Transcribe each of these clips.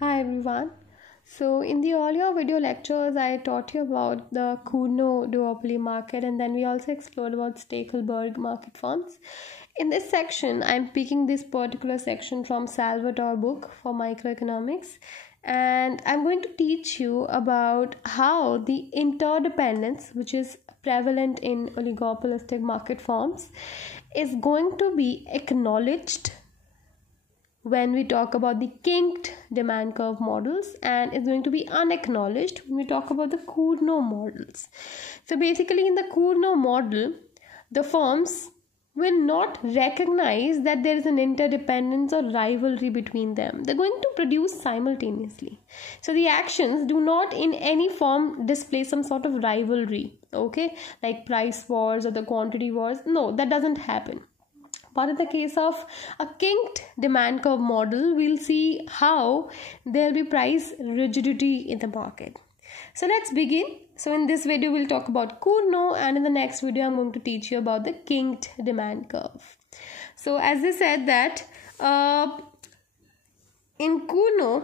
Hi everyone. So in the earlier video lectures, I taught you about the Kuno duopoly market, and then we also explored about Stackelberg market forms. In this section, I'm picking this particular section from Salvatore book for microeconomics, and I'm going to teach you about how the interdependence, which is prevalent in oligopolistic market forms, is going to be acknowledged when we talk about the kinked demand curve models, and it's going to be unacknowledged when we talk about the Cournot models. So basically in the Cournot model, the firms will not recognize that there is an interdependence or rivalry between them. They're going to produce simultaneously. So the actions do not in any form display some sort of rivalry, okay, like price wars or the quantity wars. No, that doesn't happen. But in the case of a kinked demand curve model, we'll see how there will be price rigidity in the market. So let's begin. So in this video, we'll talk about Cournot, and in the next video, I'm going to teach you about the kinked demand curve. So as I said that in Cournot,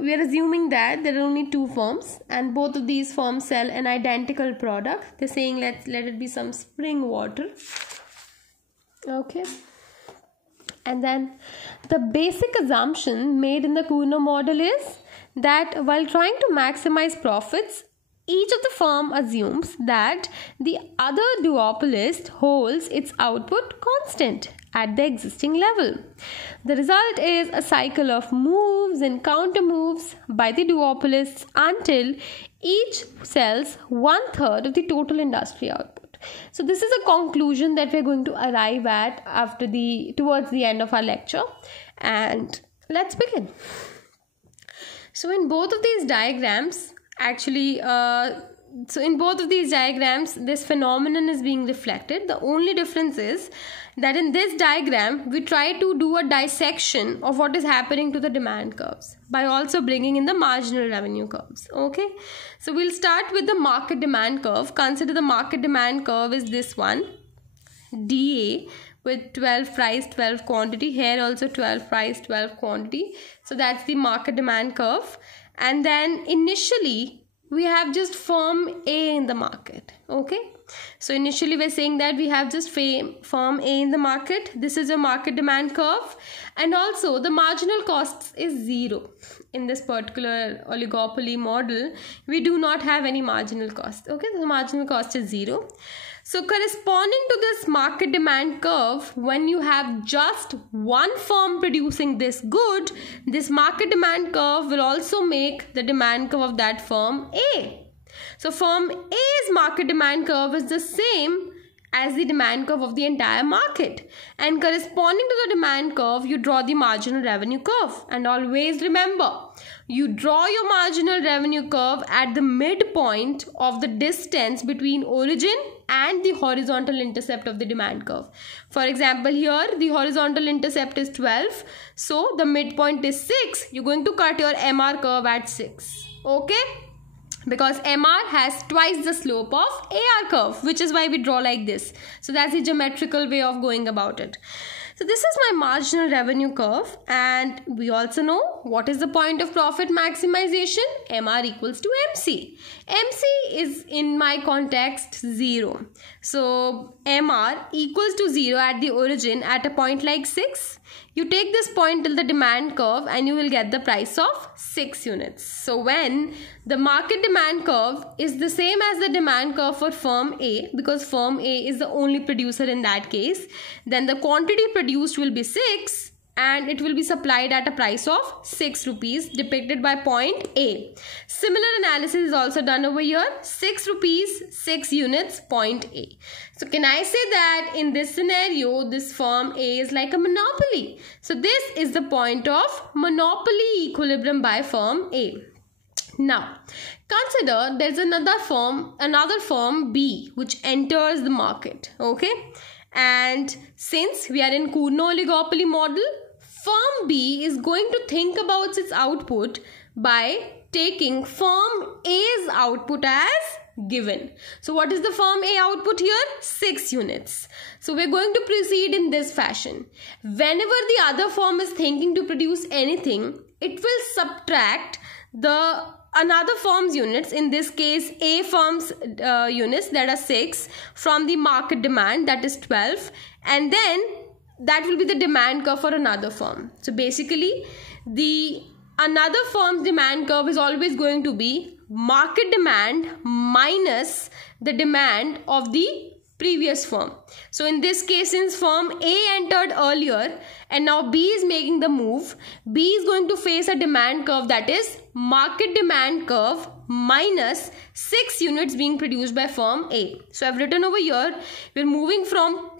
we are assuming that there are only two firms, and both of these firms sell an identical product. They're saying let it be some spring water. Okay, and then the basic assumption made in the Cournot model is that while trying to maximize profits, each of the firm assumes that the other duopolist holds its output constant at the existing level. The result is a cycle of moves and counter moves by the duopolists until each sells 1/3 of the total industry output. So this is a conclusion that we're going to arrive at towards the end of our lecture, and let's begin. So in both of these diagrams, this phenomenon is being reflected. The only difference is that in this diagram, we try to do a dissection of what is happening to the demand curves by also bringing in the marginal revenue curves. Okay, so we'll start with the market demand curve. Consider the market demand curve is this one, DA, with 12 price, 12 quantity. Here also 12 price, 12 quantity. So that's the market demand curve. And then initially, we have just firm A in the market. Okay, so initially we're saying that we have just firm A in the market. This is a market demand curve, and also the marginal costs is 0. In this particular oligopoly model, we do not have any marginal cost. Okay, the marginal cost is 0. So corresponding to this market demand curve, when you have just one firm producing this good, this market demand curve will also make the demand curve of that firm A. So firm A's market demand curve is the same as the demand curve of the entire market, and corresponding to the demand curve, you draw the marginal revenue curve. And always remember, you draw your marginal revenue curve at the midpoint of the distance between origin and the horizontal intercept of the demand curve. For example, here the horizontal intercept is 12, so the midpoint is 6. You're going to cut your MR curve at 6. Okay, because MR has twice the slope of AR curve, which is why we draw like this. So that's the geometrical way of going about it. So this is my marginal revenue curve, and we also know what is the point of profit maximization. MR equals to MC. MC is in my context 0. So MR equals to 0 at the origin at a point like 6. You take this point till the demand curve and you will get the price of 6 units. So when the market demand curve is the same as the demand curve for firm A, because firm A is the only producer in that case, then the quantity produced will be 6 and it will be supplied at a price of 6 rupees depicted by point A. Similar analysis is also done over here. 6 rupees, 6 units, point A. So can I say that in this scenario, this firm A is like a monopoly? So this is the point of monopoly equilibrium by firm A. Now, consider there's another firm B which enters the market. Okay, and since we are in Cournot oligopoly model, firm B is going to think about its output by taking firm A's output as given. So what is the firm A output here? 6 units. So we're going to proceed in this fashion. Whenever the other firm is thinking to produce anything, it will subtract the another firm's units, in this case A firm's units, that are 6, from the market demand, that is 12, and then that will be the demand curve for another firm. So basically the another firm's demand curve is always going to be market demand minus the demand of the previous firm. So in this case, since firm A entered earlier and now B is making the move, B is going to face a demand curve that is market demand curve minus 6 units being produced by firm A. So I've written over here, we're moving from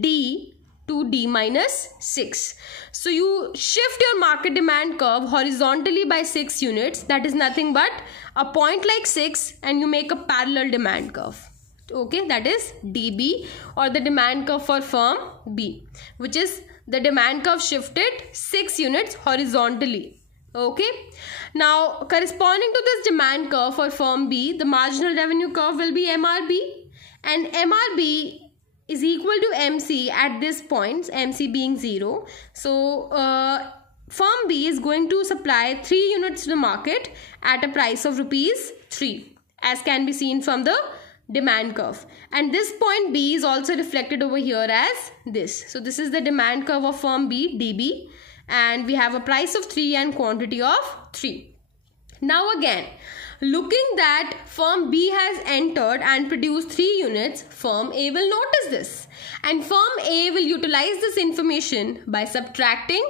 D to D minus 6. So you shift your market demand curve horizontally by 6 units, that is nothing but a point like 6, and you make a parallel demand curve. Okay, that is DB, or the demand curve for firm B, which is the demand curve shifted 6 units horizontally. Okay, now corresponding to this demand curve for firm B, the marginal revenue curve will be MRB, and MRB is equal to MC at this point, MC being 0. So firm B is going to supply 3 units to the market at a price of rupees 3, as can be seen from the demand curve, and this point B is also reflected over here as this. So this is the demand curve of firm B, DB, and we have a price of 3 and quantity of 3. Now again, looking that firm B has entered and produced 3 units, firm A will notice this, and firm A will utilize this information by subtracting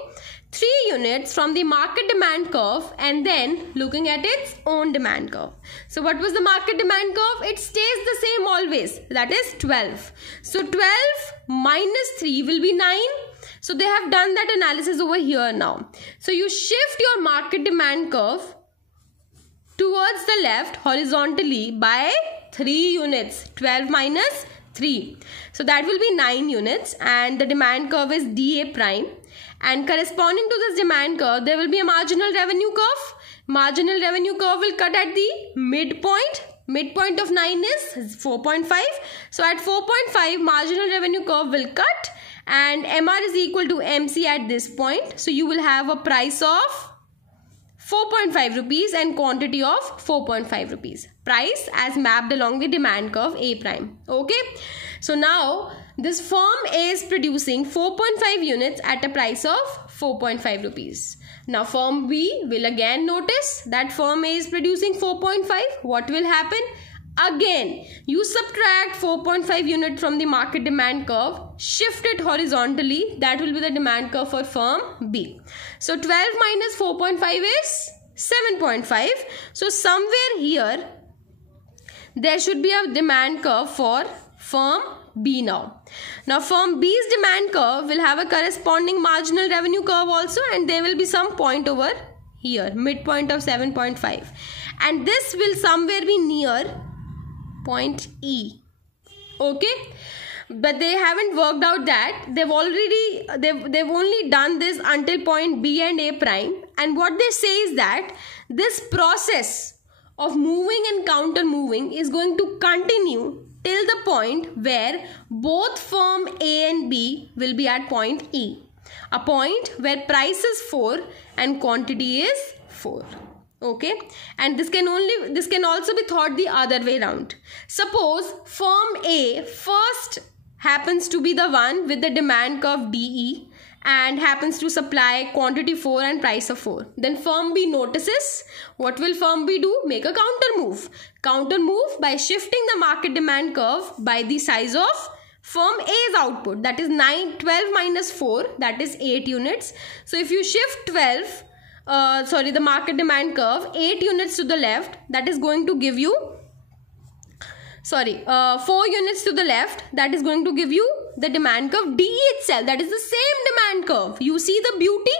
3 units from the market demand curve and then looking at its own demand curve. So what was the market demand curve? It stays the same always, that is 12. So 12 minus 3 will be 9. So they have done that analysis over here now. So you shift your market demand curve towards the left horizontally by 3 units, 12 minus 3. So that will be 9 units, and the demand curve is DA prime. And corresponding to this demand curve, there will be a marginal revenue curve. Marginal revenue curve will cut at the midpoint. Midpoint of 9 is 4.5. So at 4.5, marginal revenue curve will cut, and MR is equal to MC at this point. So you will have a price of 4.5 rupees and quantity of 4.5 rupees. Price as mapped along the demand curve A prime. Okay. So now this firm A is producing 4.5 units at a price of 4.5 rupees. Now firm B will again notice that firm A is producing 4.5. What will happen? Again, you subtract 4.5 unit from the market demand curve, shift it horizontally. That will be the demand curve for firm B. So 12 minus 4.5 is 7.5. So somewhere here, there should be a demand curve for firm B now. Now firm B's demand curve will have a corresponding marginal revenue curve also, and there will be some point over here, midpoint of 7.5. And this will somewhere be near point E. Okay, but they haven't worked out that. They've only done this until point B and A prime, and what they say is that this process of moving and counter moving is going to continue till the point where both firm A and B will be at point E, a point where price is 4 and quantity is 4. Okay, and this can also be thought the other way around. Suppose firm A first happens to be the one with the demand curve DE and happens to supply quantity 4 and price of 4. Then firm B notices. What will firm B do? Make a counter move. Counter move by shifting the market demand curve by the size of firm A's output, that is 12 minus 4, that is 8 units. So if you shift the market demand curve 8 units to the left, that is going to give you 4 units to the left, that is going to give you the demand curve DE itself, that is the same demand curve. You see the beauty?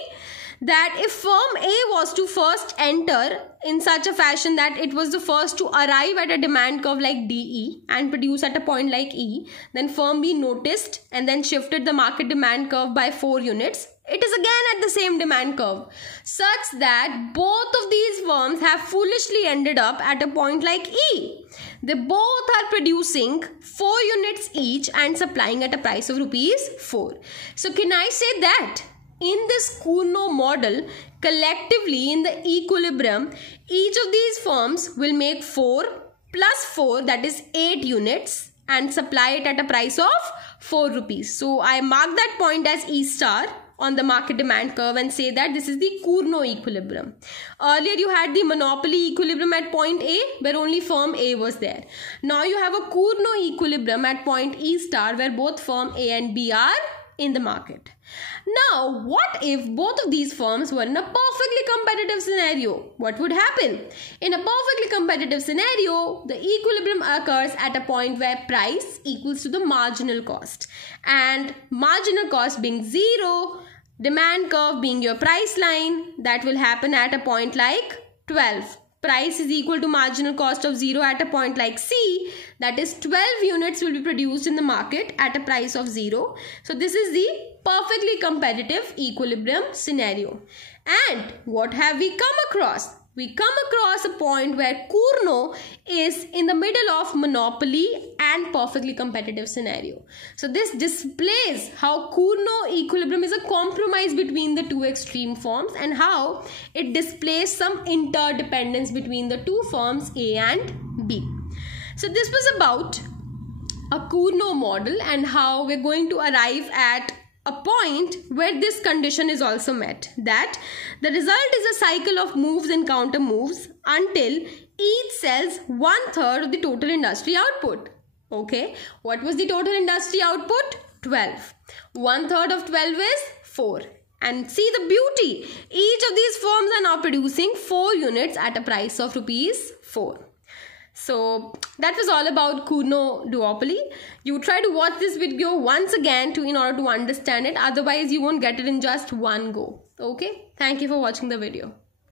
That if firm A was to first enter in such a fashion that it was the first to arrive at a demand curve like DE and produce at a point like E, then firm B noticed and then shifted the market demand curve by 4 units. It is again at the same demand curve, such that both of these firms have foolishly ended up at a point like E. They both are producing 4 units each and supplying at a price of rupees 4. So can I say that in this Kuno model, collectively in the equilibrium, each of these firms will make 4 plus 4, that is 8 units, and supply it at a price of 4 rupees. So I mark that point as E star on the market demand curve and say that this is the Cournot equilibrium. Earlier you had the monopoly equilibrium at point A where only firm A was there. Now you have a Cournot equilibrium at point E star where both firm A and B are in the market. Now, what if both of these firms were in a perfectly competitive scenario? What would happen? In a perfectly competitive scenario, the equilibrium occurs at a point where price equals to the marginal cost. And marginal cost being 0, demand curve being your price line, that will happen at a point like 12. Price is equal to marginal cost of 0 at a point like C, that is 12 units will be produced in the market at a price of 0. So this is the perfectly competitive equilibrium scenario. And what have we come across? We come across a point where Cournot is in the middle of monopoly and perfectly competitive scenario. So this displays how Cournot equilibrium is a compromise between the two extreme forms and how it displays some interdependence between the two forms A and B. So this was about a Cournot model and how we're going to arrive at a point where this condition is also met, that the result is a cycle of moves and counter moves until each sells 1/3 of the total industry output. Okay, what was the total industry output? 12. 1/3 of 12 is 4. And see the beauty, each of these firms are now producing 4 units at a price of rupees 4. So that was all about Cournot duopoly. You try to watch this video once again in order to understand it. Otherwise, you won't get it in just one go. Okay? Thank you for watching the video.